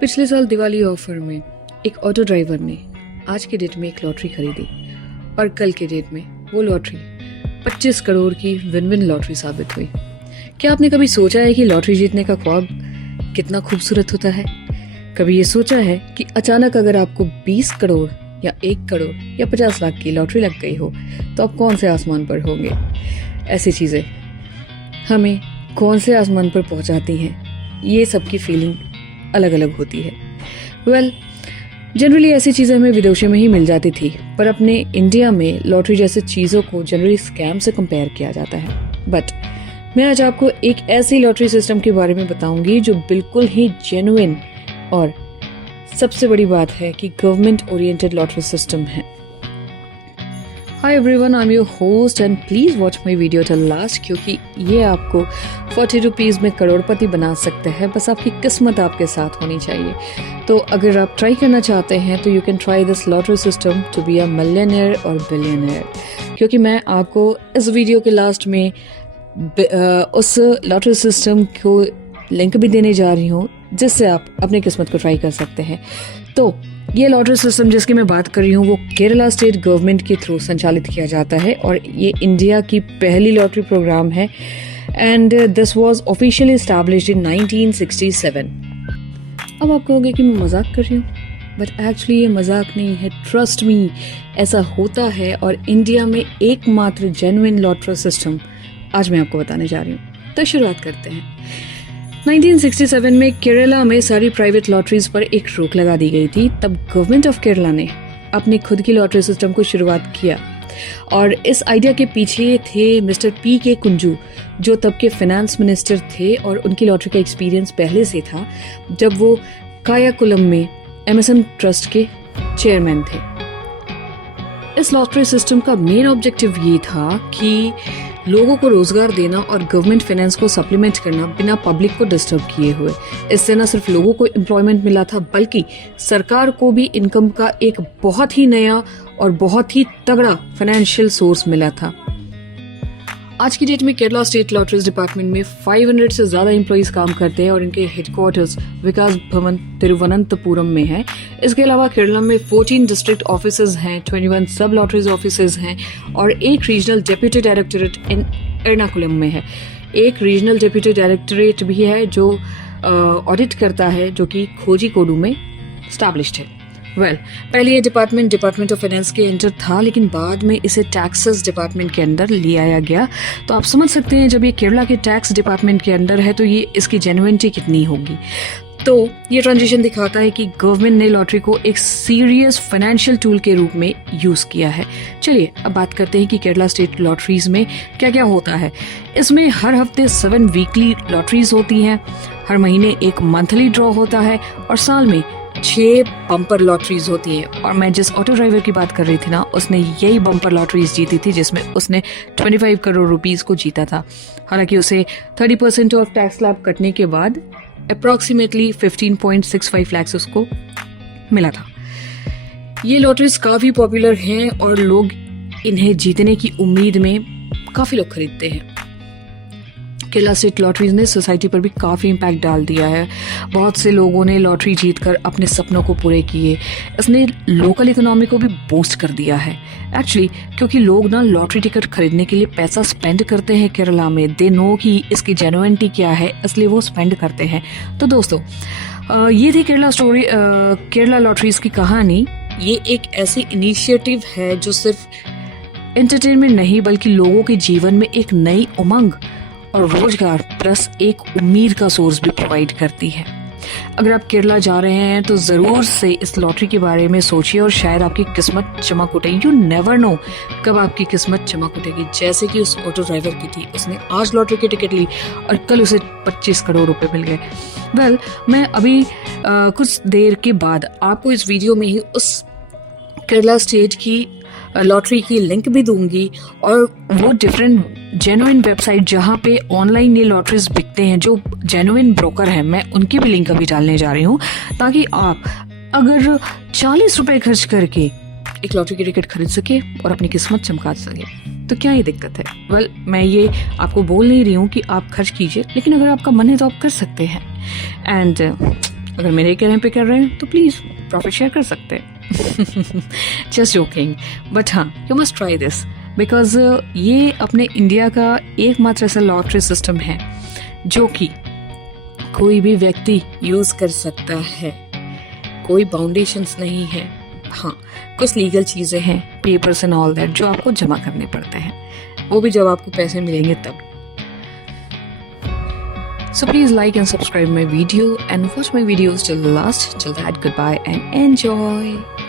पिछले साल दिवाली ऑफर में एक ऑटो ड्राइवर ने आज के डेट में एक लॉटरी खरीदी और कल के डेट में वो लॉटरी 25 करोड़ की विन विन लॉटरी साबित हुई। क्या आपने कभी सोचा है कि लॉटरी जीतने का ख्वाब कितना खूबसूरत होता है? कभी ये सोचा है कि अचानक अगर आपको 20 करोड़ या 1 करोड़ या 50 लाख की लॉटरी लग गई हो तो आप कौन से आसमान पर होंगे? ऐसी चीज़ें हमें कौन से आसमान पर पहुंचाती हैं, ये सबकी फीलिंग अलग अलग होती है। जनरली ऐसी चीज़ें हमें विदेशों में ही मिल जाती थी, पर अपने इंडिया में लॉटरी जैसे चीज़ों को जनरली स्कैम से कंपेयर किया जाता है। बट मैं आज आपको एक ऐसी लॉटरी सिस्टम के बारे में बताऊंगी जो बिल्कुल ही जेन्युइन और सबसे बड़ी बात है कि गवर्नमेंट ओरिएंटेड लॉटरी सिस्टम है। Hi everyone, I am your host and please watch my video till last, क्योंकि ये आपको 40 रुपीज़ में करोड़पति बना सकते हैं। बस आपकी किस्मत आपके साथ होनी चाहिए। तो अगर आप ट्राई करना चाहते हैं तो you can try this lottery system to be a millionaire और बिलियनेयर, क्योंकि मैं आपको इस वीडियो के लास्ट में उस लॉटरी सिस्टम को लिंक भी देने जा रही हूँ जिससे आप अपनी किस्मत को ट्राई कर सकते हैं। तो ये लॉटरी सिस्टम जिसकी मैं बात कर रही हूँ वो केरला स्टेट गवर्नमेंट के थ्रू संचालित किया जाता है और ये इंडिया की पहली लॉटरी प्रोग्राम है and this was officially established in 1967। अब आप कहोगे कि मैं मजाक कर रही हूँ, बट एक्चुअली ये मजाक नहीं है, ट्रस्ट मी, ऐसा होता है। और इंडिया में एकमात्र जेन्युइन लॉटरी सिस्टम आज मैं आपको बताने जा रही हूँ। तो शुरुआत करते हैं। 1967 में केरला में सारी प्राइवेट लॉटरीज पर एक रोक लगा दी गई थी। तब गवर्नमेंट ऑफ केरला ने अपने खुद की लॉटरी सिस्टम को शुरुआत किया और इस आइडिया के पीछे थे मिस्टर पी.के. कुंजू, जो तब के फाइनेंस मिनिस्टर थे और उनकी लॉटरी का एक्सपीरियंस पहले से था जब वो कायाकुलम में एमएसएम ट्रस्ट के चेयरमैन थे। इस लॉटरी सिस्टम का मेन ऑब्जेक्टिव ये था कि लोगों को रोजगार देना और गवर्नमेंट फाइनेंस को सप्लीमेंट करना बिना पब्लिक को डिस्टर्ब किए हुए। इससे न सिर्फ लोगों को एम्प्लॉयमेंट मिला था बल्कि सरकार को भी इनकम का एक बहुत ही नया और बहुत ही तगड़ा फाइनेंशियल सोर्स मिला था। आज की डेट में केरला स्टेट लॉटरीज डिपार्टमेंट में 500 से ज्यादा एम्प्लॉइज काम करते हैं और इनके हेडक्वार्टर्स विकास भवन तिरुवनंतपुरम में है। इसके अलावा केरला में 14 डिस्ट्रिक्ट ऑफिसेज हैं, 21 सब लॉटरीज ऑफिसेज हैं और एक रीजनल डेप्यूटी डायरेक्टोरेट इन एर्नाकुलम में है। एक रीजनल डेप्यूटी डायरेक्टोरेट भी है जो ऑडिट करता है, जो कि कोझिकोड में स्टैब्लिश्ड है। पहले ये डिपार्टमेंट ऑफ फाइनेंस के अंडर था, लेकिन बाद में इसे टैक्सेस डिपार्टमेंट के अंदर ले आया गया। तो आप समझ सकते हैं जब ये केरला के टैक्स डिपार्टमेंट के अंदर है तो ये इसकी जेन्युइनिटी कितनी होगी। तो ये ट्रांजिशन दिखाता है कि गवर्नमेंट ने लॉटरी को एक सीरियस फाइनेंशियल टूल के रूप में यूज किया है। चलिए अब बात करते हैं कि केरला स्टेट लॉटरीज में क्या क्या होता है। इसमें हर हफ्ते 7 वीकली लॉटरीज होती हैं, हर महीने एक मंथली ड्रॉ होता है और साल में 6 बम्पर लॉटरीज होती है। और मैं जिस ऑटो ड्राइवर की बात कर रही थी ना, उसने यही बम्पर लॉटरीज जीती थी जिसमें उसने 25 करोड़ रुपीस को जीता था। हालांकि उसे 30% ऑफ टैक्स स्लैब कटने के बाद अप्रॉक्सीमेटली 15.65 लाख उसको मिला था। ये लॉटरीज काफी पॉपुलर हैं और लोग इन्हें जीतने की उम्मीद में काफी लोग खरीदते हैं। केरला स्टेट लॉटरीज ने सोसाइटी पर भी काफ़ी इम्पैक्ट डाल दिया है। बहुत से लोगों ने लॉटरी जीतकर अपने सपनों को पूरे किए। इसने लोकल इकोनॉमी को भी बूस्ट कर दिया है एक्चुअली, क्योंकि लोग ना लॉटरी टिकट खरीदने के लिए पैसा स्पेंड करते हैं केरला में। दे नो कि इसकी जेन्युइनिटी क्या है, इसलिए वो स्पेंड करते हैं। तो दोस्तों ये थी केरला लॉटरीज की कहानी। ये एक ऐसी इनिशिएटिव है जो सिर्फ एंटरटेनमेंट नहीं बल्कि लोगों के जीवन में एक नई उमंग और रोजगार प्लस एक उम्मीद का सोर्स भी प्रोवाइड करती है। अगर आप केरला जा रहे हैं तो जरूर से इस लॉटरी के बारे में सोचिए और शायद आपकी किस्मत चमक उठेगी। यू नेवर नो कब आपकी किस्मत चमक उठेगी, जैसे कि उस ऑटो ड्राइवर की थी। उसने आज लॉटरी की टिकट ली और कल उसे 25 करोड़ रुपए मिल गए। मैं अभी कुछ देर के बाद आपको इस वीडियो में ही उस केरला स्टेट की लॉटरी की लिंक भी दूंगी और वो डिफरेंट जेन्युइन वेबसाइट जहाँ पे ऑनलाइन ये लॉटरीज बिकते हैं, जो जेन्युइन ब्रोकर है, मैं उनकी भी लिंक अभी डालने जा रही हूँ, ताकि आप अगर 40 रुपए खर्च करके एक लॉटरी की टिकट खरीद सके और अपनी किस्मत चमका सके तो क्या ये दिक्कत है। मैं ये आपको बोल नहीं रही हूँ कि आप खर्च कीजिए, लेकिन अगर आपका मन है तो आप कर सकते हैं। एंड अगर मेरे कहने पे कर रहे हैं तो प्लीज़ प्रॉफिट शेयर कर सकते हैं। जस्ट जोकिंग, बट हाँ, you must try this because ये अपने इंडिया का एकमात्र ऐसा लॉटरी सिस्टम है जो कि कोई भी व्यक्ति यूज़ कर सकता है। कोई बाउंडेशंस नहीं है। हाँ, कुछ लीगल चीज़ें हैं, पेपर्स एंड ऑल दैट, जो आपको जमा करने पड़ते हैं, वो भी जब आपको पैसे मिलेंगे तब। So please like and subscribe my video and watch my videos till the last. Till that, goodbye and enjoy.